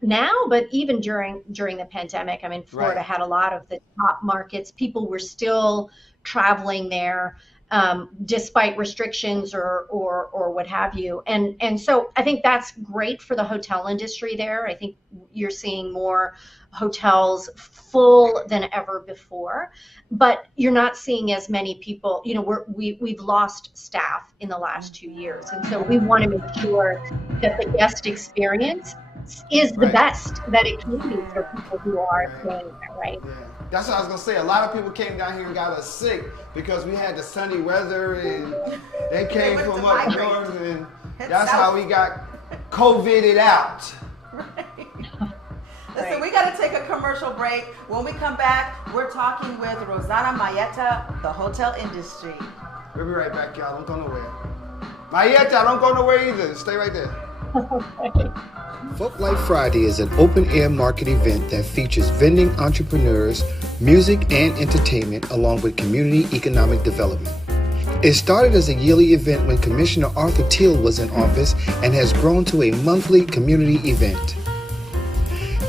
now, but even during the pandemic, I mean, Florida had a lot of the top markets. People were still traveling there. Despite restrictions or what have you. And so I think that's great for the hotel industry there. I think you're seeing more hotels full than ever before, but you're not seeing as many people, we've lost staff in the last 2 years. And so we want to make sure that the guest experience is the best that it can be for people who are staying there, right? Yeah. That's what I was going to say. A lot of people came down here and got us sick because we had the sunny weather and they came from up north, and that's how we got COVIDed out. Right. Listen, we got to take a commercial break. When we come back, we're talking with Rosanna Mayetta, the hotel industry. We'll be right back, y'all. Don't go nowhere. Mayetta, don't go nowhere either. Stay right there. Folk Life Friday is an open-air market event that features vending entrepreneurs, music and entertainment, along with community economic development. It started as a yearly event when Commissioner Arthur Teal was in office and has grown to a monthly community event.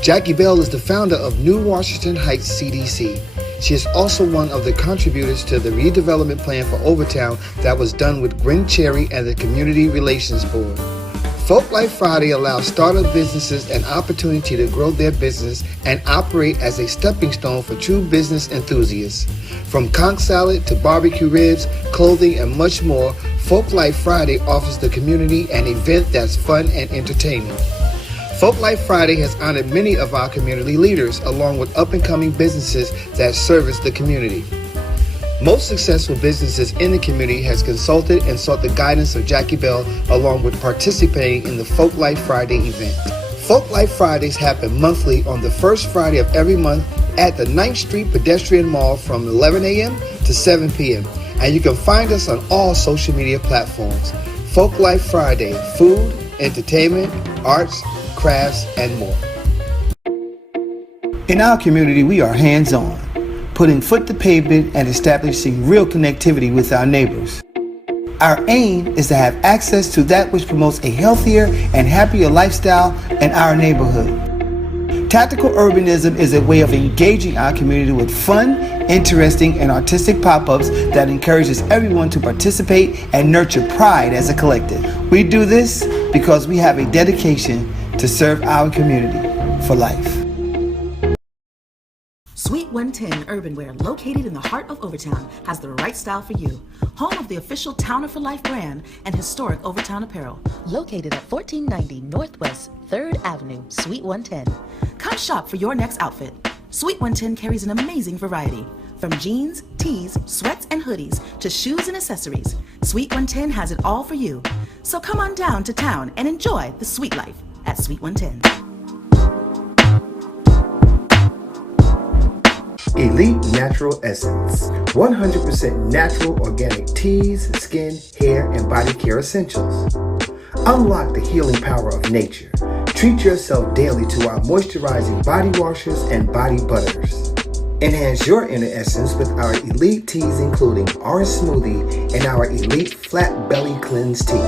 Jackie Bell is the founder of New Washington Heights CDC. She is also one of the contributors to the redevelopment plan for Overtown that was done with Gwen Cherry and the Community Relations Board. Folk Life Friday allows startup businesses an opportunity to grow their business and operate as a stepping stone for true business enthusiasts. From conch salad to barbecue ribs, clothing, and much more, Folk Life Friday offers the community an event that's fun and entertaining. Folk Life Friday has honored many of our community leaders, along with up-and-coming businesses that service the community. Most successful businesses in the community has consulted and sought the guidance of Jackie Bell, along with participating in the Folk Life Friday event. Folk Life Fridays happen monthly on the first Friday of every month at the 9th Street Pedestrian Mall from 11 a.m. to 7 p.m. And you can find us on all social media platforms. Folk Life Friday, food, entertainment, arts, crafts, and more. In our community, we are hands-on, putting foot to pavement and establishing real connectivity with our neighbors. Our aim is to have access to that which promotes a healthier and happier lifestyle in our neighborhood. Tactical urbanism is a way of engaging our community with fun, interesting, and artistic pop-ups that encourages everyone to participate and nurture pride as a collective. We do this because we have a dedication to serve our community for life. Suite 110 Urbanwear, located in the heart of Overtown, has the right style for you. Home of the official Towner for Life brand and historic Overtown apparel. Located at 1490 Northwest 3rd Avenue, Suite 110. Come shop for your next outfit. Suite 110 carries an amazing variety. From jeans, tees, sweats, and hoodies to shoes and accessories, Suite 110 has it all for you. So come on down to town and enjoy the sweet life at Suite 110. Elite Natural Essence. 100% natural organic teas, skin, hair, and body care essentials. Unlock the healing power of nature. Treat yourself daily to our moisturizing body washes and body butters. Enhance your inner essence with our elite teas, including Orange Smoothie and our elite Flat Belly Cleanse tea.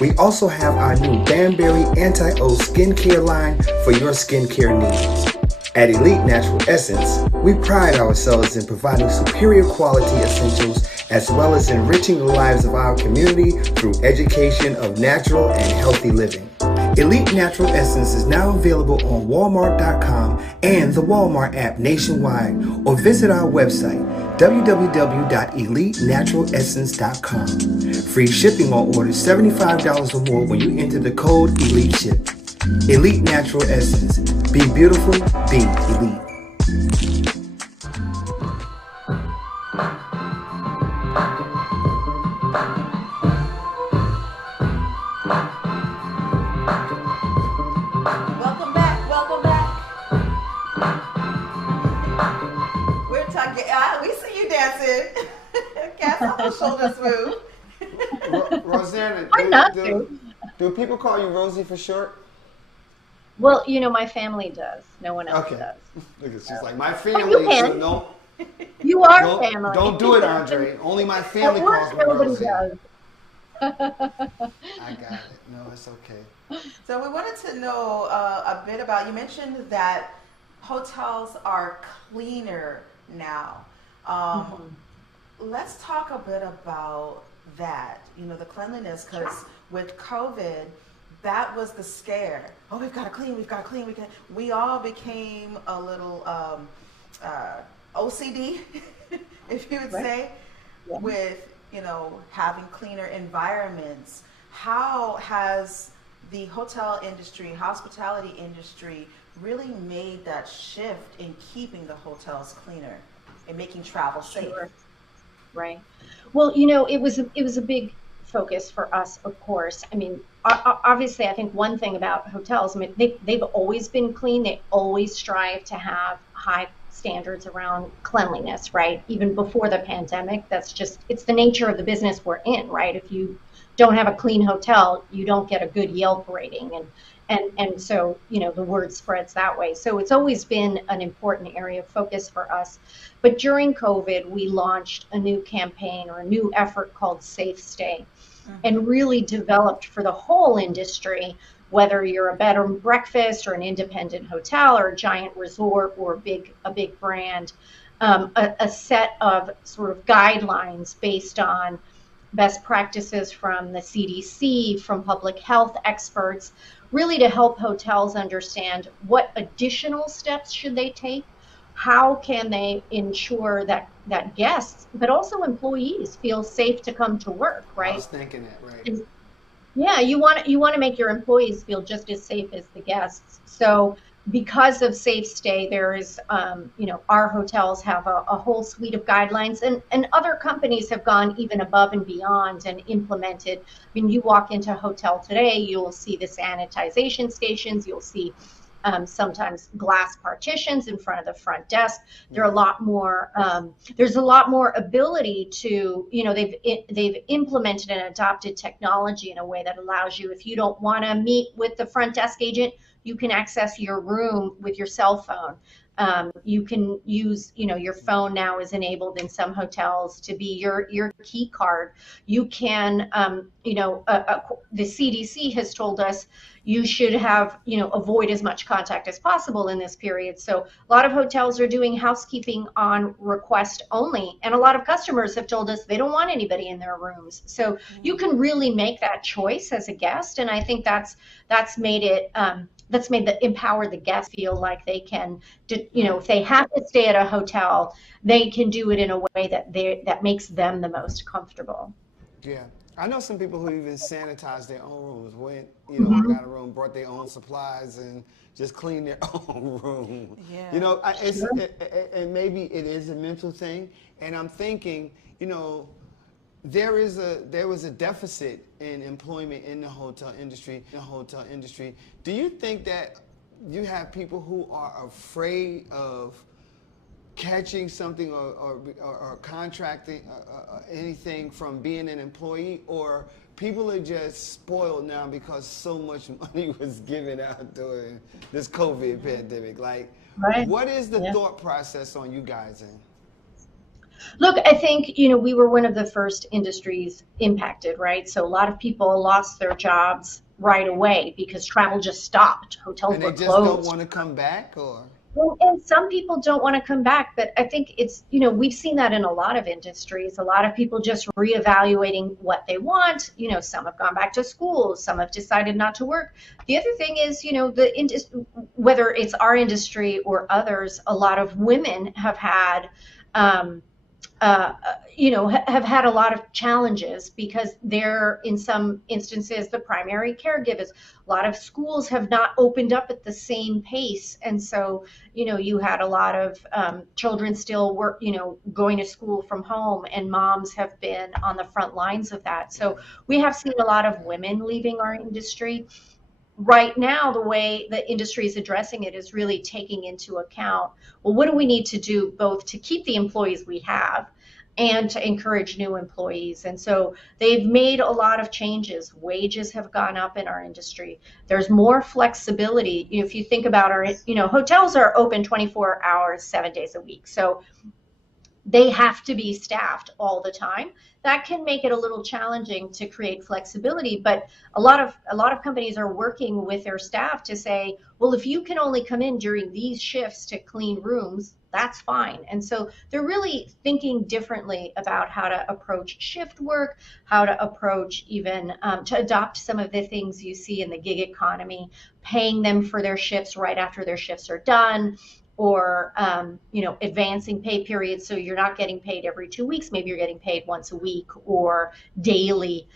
We also have our new Banberry Anti-O skincare line for your skincare needs. At Elite Natural Essence, we pride ourselves in providing superior quality essentials as well as enriching the lives of our community through education of natural and healthy living. Elite Natural Essence is now available on Walmart.com and the Walmart app nationwide, or visit our website www.elitenaturalessence.com. Free shipping on orders $75 or more when you enter the code ELITESHIP. Elite Natural Essence. Be beautiful, be elite. Welcome back, welcome back. We're talking, we see you dancing. Cats on the shoulders move. Rosanna, do people call you Rosie for short? Well, you know, my family does. No one else does. Look, she's like, my family, so no. You are family. Don't do it, Andre. Only my family calls me Rosie. Does. I got it. No, it's okay. So we wanted to know a bit about, you mentioned that hotels are cleaner now. Let's talk a bit about that, you know, the cleanliness, because with COVID, that was the scare. Oh, we've got to clean, we've got to clean. We all became a little OCD, if you would say, with, you know, having cleaner environments. How has the hotel industry, hospitality industry really made that shift in keeping the hotels cleaner and making travel safe? Sure. Right. Well, you know, it was a big focus for us, of course. I mean, obviously, I think one thing about hotels, I mean, they've always been clean. They always strive to have high standards around cleanliness, right? Even before the pandemic, it's the nature of the business we're in, right? If you don't have a clean hotel, you don't get a good Yelp rating. And so, you know, the word spreads that way. So it's always been an important area of focus for us. But during COVID, we launched a new campaign or a new effort called Safe Stay, and really developed for the whole industry, whether you're a bed and breakfast or an independent hotel or a giant resort or a big brand, a set of sort of guidelines based on best practices from the CDC, from public health experts, really to help hotels understand what additional steps should they take, how can they ensure that guests, but also employees, feel safe to come to work, I right? was thinking that, right. And yeah, you want to make your employees feel just as safe as the guests. So because of Safe Stay, there is, our hotels have a whole suite of guidelines, and other companies have gone even above and beyond and implemented. When you walk into a hotel today, you'll see the sanitization stations, you'll see sometimes glass partitions in front of the front desk. There are a lot more. There's a lot more ability to, they've implemented and adopted technology in a way that allows you, if you don't want to meet with the front desk agent, you can access your room with your cell phone. You can use, your phone now is enabled in some hotels to be your key card. You can, the CDC has told us you should have, avoid as much contact as possible in this period. So a lot of hotels are doing housekeeping on request only. And a lot of customers have told us they don't want anybody in their rooms. So you can really make that choice as a guest. And I think that's made it, empower the guests feel like they can, if they have to stay at a hotel, they can do it in a way that makes them the most comfortable. Yeah. I know some people who even sanitize their own rooms, went, got a room, brought their own supplies and just cleaned their own room. Yeah. And maybe it is a mental thing. And I'm thinking, there was a deficit in employment in the hotel industry. Do you think that you have people who are afraid of catching something or contracting anything from being an employee, or people are just spoiled now because so much money was given out during this COVID pandemic? Like, what is the thought process on you guys' end? Look, I think, we were one of the first industries impacted, right? So a lot of people lost their jobs right away because travel just stopped. Hotels were closed. And they just don't want to come back, or? Well, and some people don't want to come back, but I think it's, we've seen that in a lot of industries. A lot of people just reevaluating what they want. Some have gone back to school, some have decided not to work. The other thing is, whether it's our industry or others, a lot of women have had have had a lot of challenges because they're, in some instances, the primary caregivers. A lot of schools have not opened up at the same pace. And so, you had a lot of children still work, going to school from home, and moms have been on the front lines of that. So we have seen a lot of women leaving our industry. Right now, the way the industry is addressing it is really taking into account, well, what do we need to do both to keep the employees we have and to encourage new employees? And so they've made a lot of changes. Wages have gone up in our industry. There's more flexibility. If you think about our, hotels are open 24 hours, 7 days a week. So they have to be staffed all the time. That can make it a little challenging to create flexibility, but a lot of companies are working with their staff to say, well, if you can only come in during these shifts to clean rooms, that's fine. And so they're really thinking differently about how to approach shift work, how to approach even to adopt some of the things you see in the gig economy, paying them for their shifts right after their shifts are done, or advancing pay periods, so you're not getting paid every 2 weeks, maybe you're getting paid once a week or daily.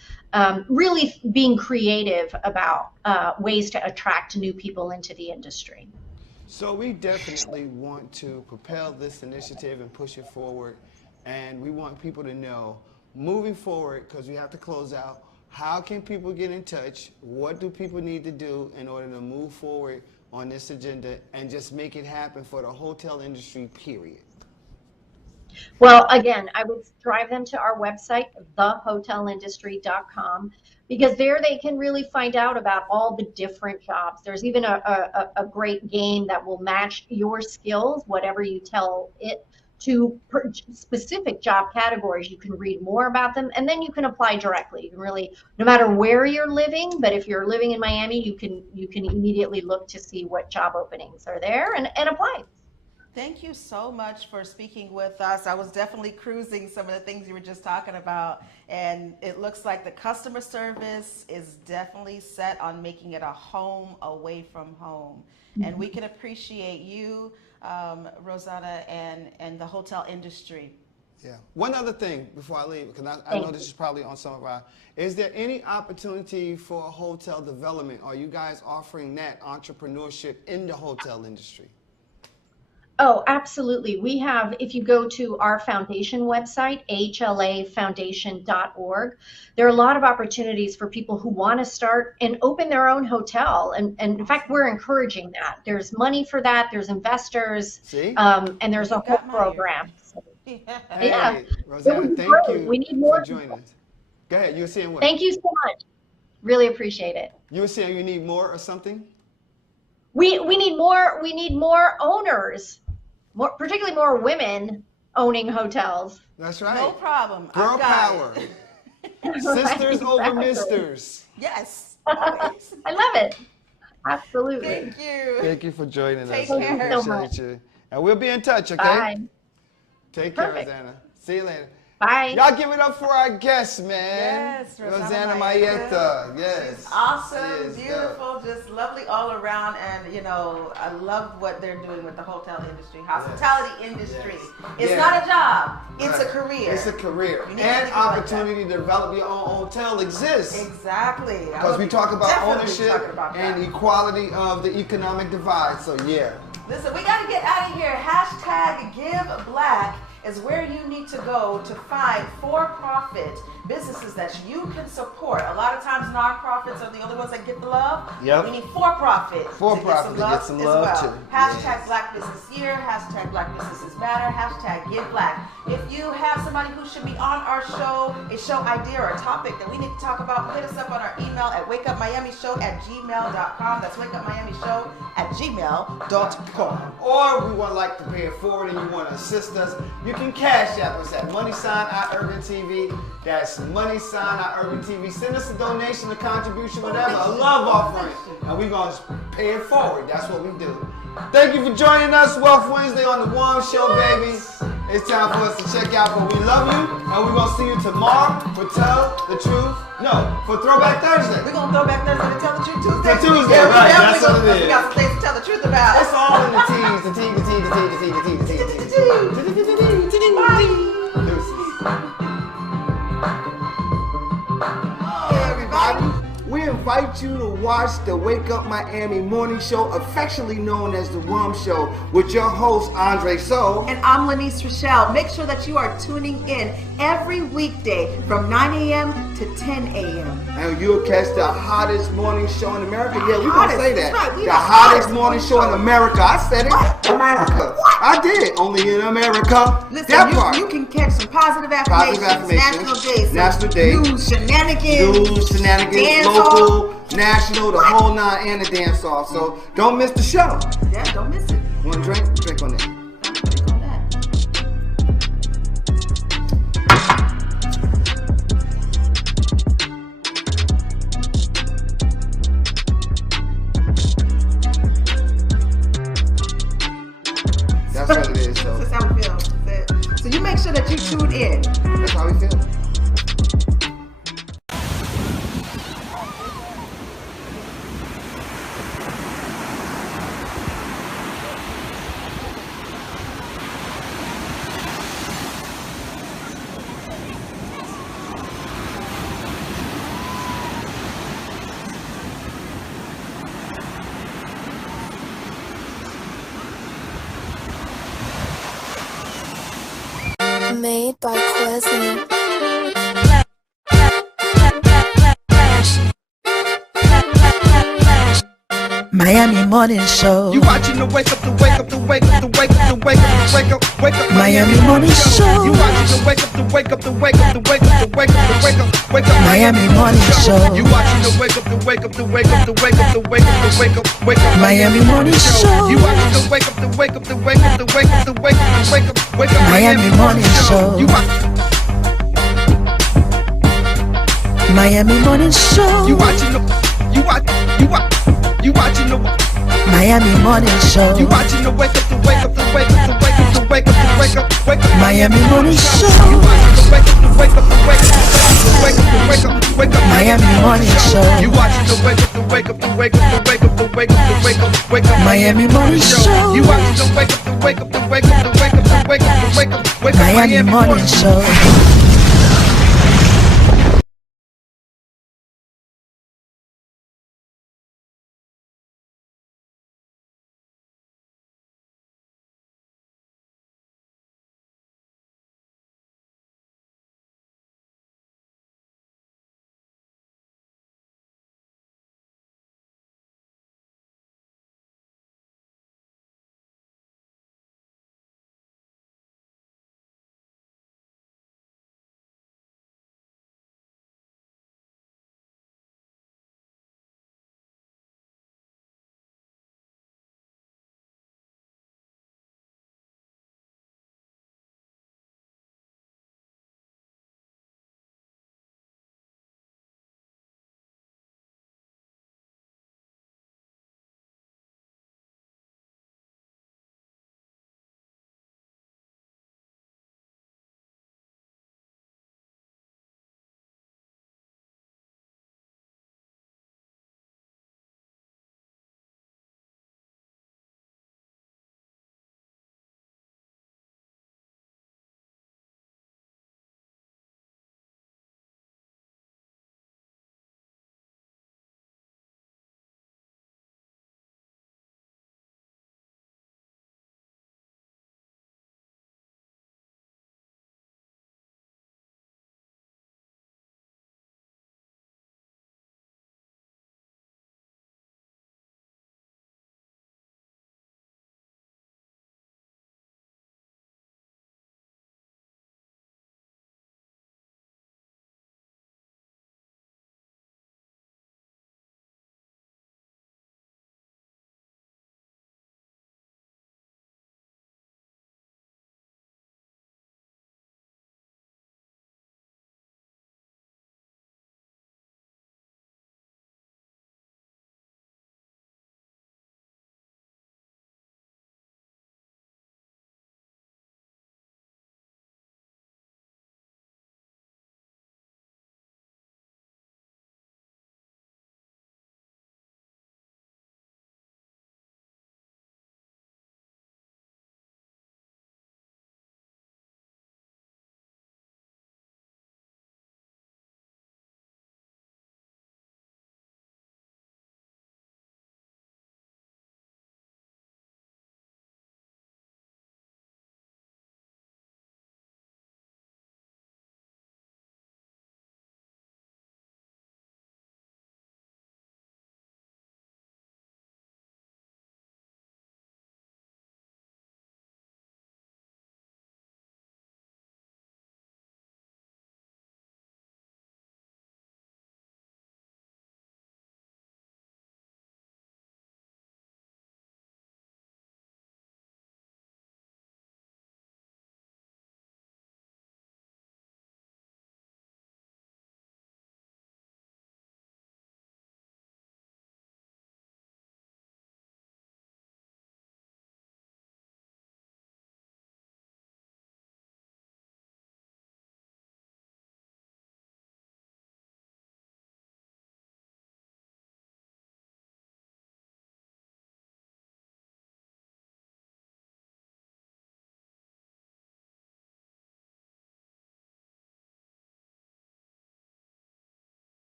Really being creative about ways to attract new people into the industry. So we definitely want to propel this initiative and push it forward, and we want people to know, moving forward, because we have to close out, how can people get in touch? What do people need to do in order to move forward on this agenda and just make it happen for the hotel industry, period? Well, again, I would drive them to our website, thehotelindustry.com, because there they can really find out about all the different jobs. There's even a great game that will match your skills, whatever you tell it, to specific job categories. You can read more about them, and then you can apply directly. You can really, no matter where you're living, but if you're living in Miami, you can immediately look to see what job openings are there and apply. Thank you so much for speaking with us. I was definitely cruising some of the things you were just talking about, and it looks like the customer service is definitely set on making it a home away from home. And we can appreciate you, Rosanna, and the hotel industry. Yeah. One other thing before I leave, because I know this is probably on some of our, is there any opportunity for hotel development? Are you guys offering that entrepreneurship in the hotel industry? Oh, absolutely. We have, if you go to our foundation website, ahlafoundation.org, there are a lot of opportunities for people who want to start and open their own hotel. And in fact, we're encouraging that. There's money for that. There's investors. See? And there's a whole program. So, Hey, Rosanna, thank you we need more for joining us. Go ahead. You were saying what? Thank you so much. Really appreciate it. You were saying you need more or something? We need more owners. Particularly more women owning hotels. That's right. No problem. Girl power. Sisters over misters. Yes. Always. I love it. Absolutely. Thank you. Thank you for joining Take us. care. We appreciate you. And we'll be in touch, okay? Bye. Take care, Perfect. Rosanna. See you later. Bye. Y'all give it up for our guest, man. Yes, Rosanna Mayetta. Yes. She's awesome, She is beautiful, just lovely all around. And, you know, I love what they're doing with the hotel industry, hospitality industry. It's Yeah. not a job, it's Right. a career. It's a career. You need to And think about opportunity to develop your own hotel exists. Exactly. Because we talk about Definitely ownership talking about that. and equality of the economic divide. So, yeah. Listen, we got to get out of here. Hashtag Give Black is where you need to go to find for-profit businesses that you can support. A lot of times nonprofits are the only ones that get the love. Yep. We need for-profit For-profit to get some love, as well. too. Hashtag Yes. Black Business Year, hashtag Black Businesses Matter, hashtag Give Black. If you have somebody who should be on our show, a show idea or a topic that we need to talk about, hit us up on our email at wakeupmiamishow@gmail.com. That's wakeupmiamishow@gmail.com. Or we want like to pay it forward and you want to assist us, you can cash app us at #IUrbanTV. That's #IUrbanTV. Send us a donation, a contribution, whatever, a love offering, and we're going to pay it forward. That's what we do. Thank you for joining us, Wealth Wednesday on the Warm Show, baby. It's time for us to check out, but we love you, and we're going to see you tomorrow for Tell the Truth. No, for Throwback Thursday. We're going to Throwback Thursday to Tell the Truth Tuesday. For Tuesday, Yeah, we right, definitely that's what gonna- it is. We got some things to tell the truth about. It's all in the T's, the T, the T, the T, the T, the T, the T, the T, the T. Hey everybody, we invite you to watch the Wake Up Miami morning show, affectionately known as the Rum Show, with your host Andre So. And I'm Lanice Rochelle. Make sure that you are tuning in every weekday from 9 a.m. to 10 a.m. And you'll catch the hottest morning show in America. Yeah, we're gonna Hottest, say that. that's right, we The the hottest hottest morning show in America. I said it. America. I did. Only in America. Listen, That part. you can catch some positive affirmations, National Days, National Day, news, shenanigans, news, shenanigans, dance local, national, the whole nine, and the dance off. So don't miss the show. Yeah, don't miss it. Want to drink? Drink on that. Click on that. That's what it is. So That's how we feel. So you make sure that you tune in. that's how we feel. Made by Quezzy. Miami Morning Show. You watching the wake up, the wake up, the wake up, the wake up, the wake up, the wake up, wake up. Miami Morning Show. You watching the wake up, the wake up, the wake up, the wake up, the wake up, the wake up, wake up. Miami Morning Show. You watching the wake up, the wake up, the wake up, the wake up, the wake up, the wake up, wake up. Miami Morning Show. You watching the wake up, the wake up, the wake up, the wake up, the wake up, the wake up, wake up. Miami Morning Show. You Miami Morning Show. You watching the you watching the Miami Morning Show. you watching the wake up, the wake up, the wake up, to wake up, to wake up, to wake up, wake up. Miami Morning Show. You watch it to wake up, to wake up, to wake up, to wake up, to wake up, to wake up. Miami Morning Show. You watch it to wake up, to wake up, to wake up, to wake up, to wake up, to wake up, wake up. Miami Morning Show. You watch it to wake up, to wake up, to wake up, to wake up, to wake up, to wake up, wake up. Miami Morning Show.